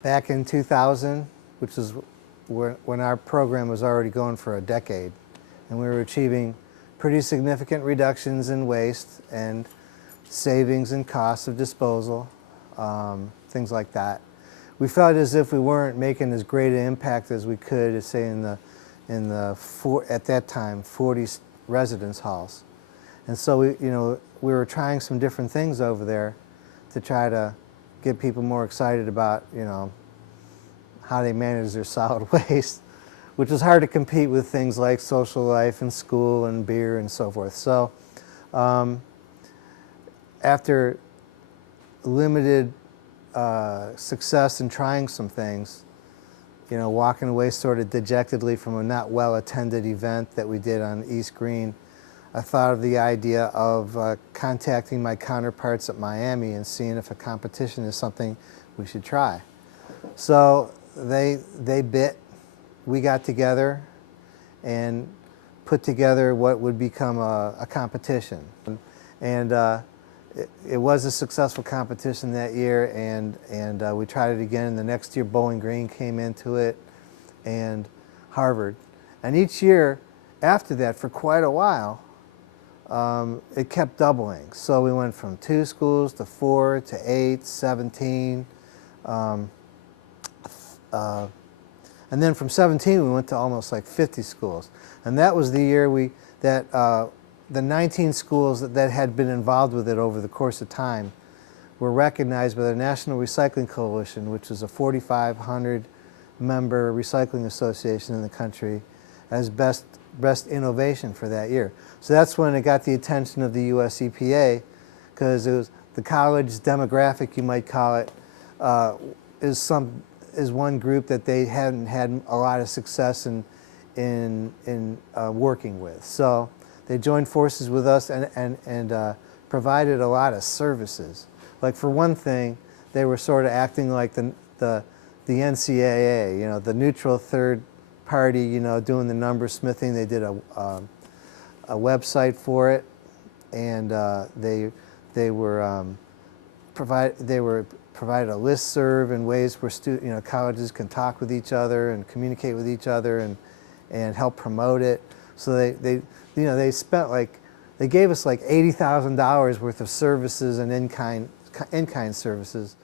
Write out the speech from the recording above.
Back in 2000, which is when our program was already going for a decade, and we were achieving pretty significant reductions in waste and savings in costs of disposal, things like that. We felt as if we weren't making as great an impact as we could, say, at that time, 40 residence halls. And so we were trying some different things over there to try to get people more excited about, how they manage their solid waste, which was hard to compete with things like social life and school and beer and so forth. So after limited success in trying some things, walking away sort of dejectedly from a not well-attended event that we did on East Green, I thought of the idea of contacting my counterparts at Miami and seeing if a competition is something we should try. So they bit. We got together and put together what would become a competition. And it was a successful competition that year, and we tried it again. The next year, Bowling Green came into it, and Harvard. And each year after that, for quite a while, it kept doubling. So we went from 2 schools to 4 to 8, 17. And then from 17 we went to almost like 50 schools. And that was the year the 19 schools that had been involved with it over the course of time were recognized by the National Recycling Coalition, which is a 4,500 member recycling association in the country, as best innovation for that year. So that's when it got the attention of the US EPA, because it was the college demographic, you might call it, is one group that they hadn't had a lot of success in working with. So they joined forces with us and provided a lot of services. Like, for one thing, they were sort of acting like the NCAA, the neutral third party, doing the number smithing. They did a website for it, and they were provided a listserv in ways where colleges can talk with each other and communicate with each other and help promote it. So they spent they gave us like $80,000 worth of services and in-kind services.